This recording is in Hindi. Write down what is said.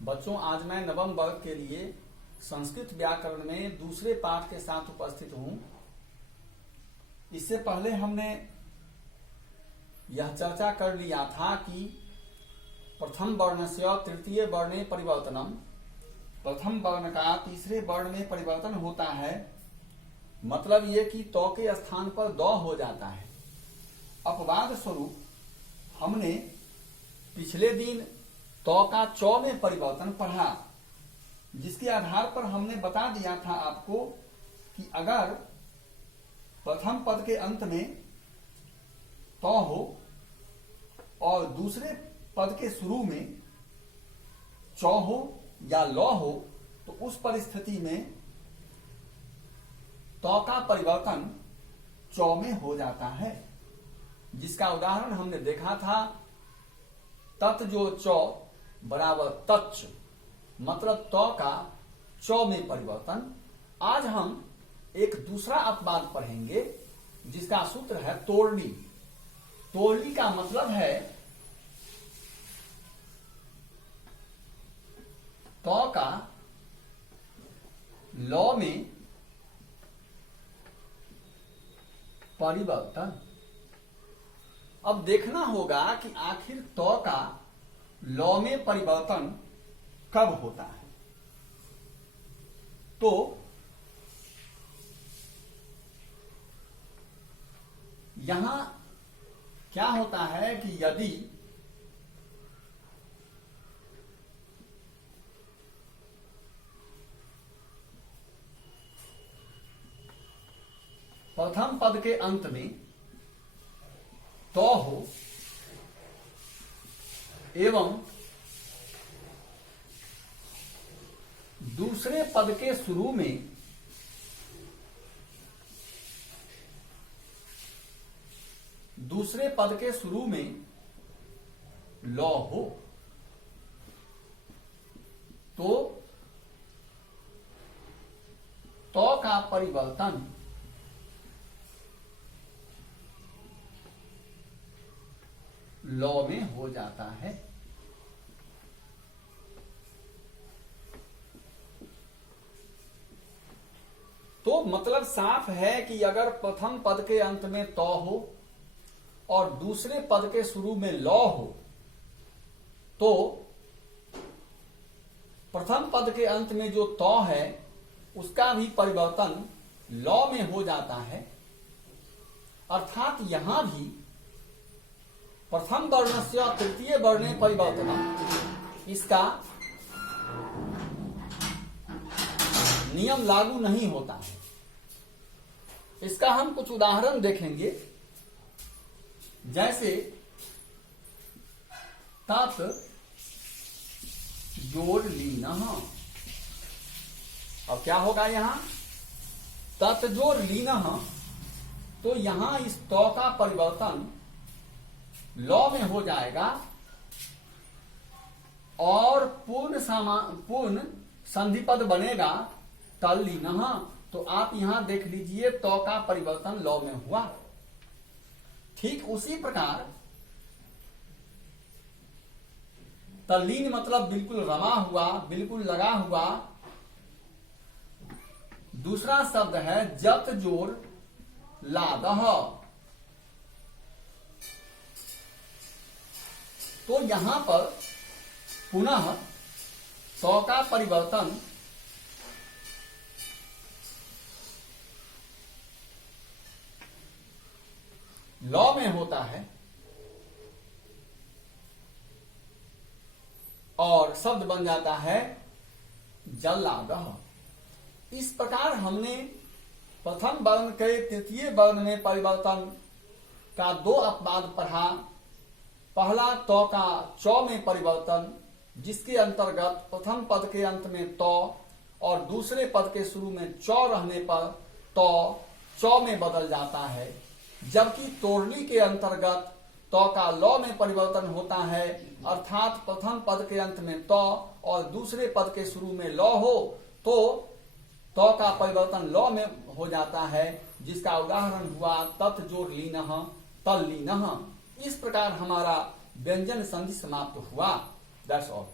बच्चों, आज मैं नवम वर्ग के लिए संस्कृत व्याकरण में दूसरे पाठ के साथ उपस्थित हूं। इससे पहले हमने यह चर्चा कर लिया था कि प्रथम वर्ण से तृतीय वर्णे परिवर्तनम, प्रथम वर्ण का तीसरे वर्ण में परिवर्तन होता है। मतलब ये कि तौ के स्थान पर द हो जाता है। अपवाद स्वरूप हमने पिछले दिन तौ का चौ में परिवर्तन पढ़ा, जिसके आधार पर हमने बता दिया था आपको कि अगर प्रथम पद के अंत में तौ हो और दूसरे पद के शुरू में चौ हो या लौ हो, तो उस परिस्थिति में तौ का परिवर्तन चौ में हो जाता है। जिसका उदाहरण हमने देखा था, तत् जो चौ बराबर तच्च, मतलब तौ का चौ में परिवर्तन। आज हम एक दूसरा अपवाद पढ़ेंगे जिसका सूत्र है तोड़नी। तोड़नी का मतलब है तौ का लौ में परिवर्तन। अब देखना होगा कि आखिर तौ का लौ में परिवर्तन कब होता है। तो यहां क्या होता है कि यदि प्रथम पद के अंत में तौ हो एवं दूसरे पद के शुरू में लौ हो, तो तौ का परिवर्तन लौ में हो जाता है। तो मतलब साफ है कि अगर प्रथम पद के अंत में तौ हो और दूसरे पद के शुरू में लौ हो, तो प्रथम पद के अंत में जो तौ है उसका भी परिवर्तन लौ में हो जाता है। अर्थात यहां भी प्रथम वर्ण से तृतीय वर्णे परिवर्तन, इसका नियम लागू नहीं होता है। इसका हम कुछ उदाहरण देखेंगे, जैसे तत् जोड़ लीनः। अब क्या होगा यहां तत् जोड़ लीनः, तो यहां इस तौ का परिवर्तन लौ में हो जाएगा और पूर्ण संधि पद बनेगा तल्लीनः। तो आप यहां देख लीजिए तौ का परिवर्तन लौ में हुआ। ठीक उसी प्रकार तल्लीन मतलब बिल्कुल रमा हुआ, बिल्कुल लगा हुआ। दूसरा शब्द है जत जोड़ लादः। तो यहां पर पुनः तौ का परिवर्तन लौ में होता है और शब्द बन जाता है जल्लादः। इस प्रकार हमने प्रथम वर्ण के तृतीय वर्ण में परिवर्तन का दो अपवाद पढ़ा। पहला तौ का चौ में परिवर्तन, जिसके अंतर्गत प्रथम पद के अंत में तौ और दूसरे पद के शुरू में चौ रहने पर तौ चौ में बदल जाता है। जबकि तोड़नी के अंतर्गत तौ का लौ में परिवर्तन होता है, अर्थात प्रथम पद के अंत में तौ और दूसरे पद के शुरू में लौ हो, तो तौ का परिवर्तन लौ में हो जाता है। जिसका उदाहरण हुआ तत् जोड़ लीनः तल्लीनः। इस प्रकार हमारा व्यंजन संधि समाप्त हुआ। That's all.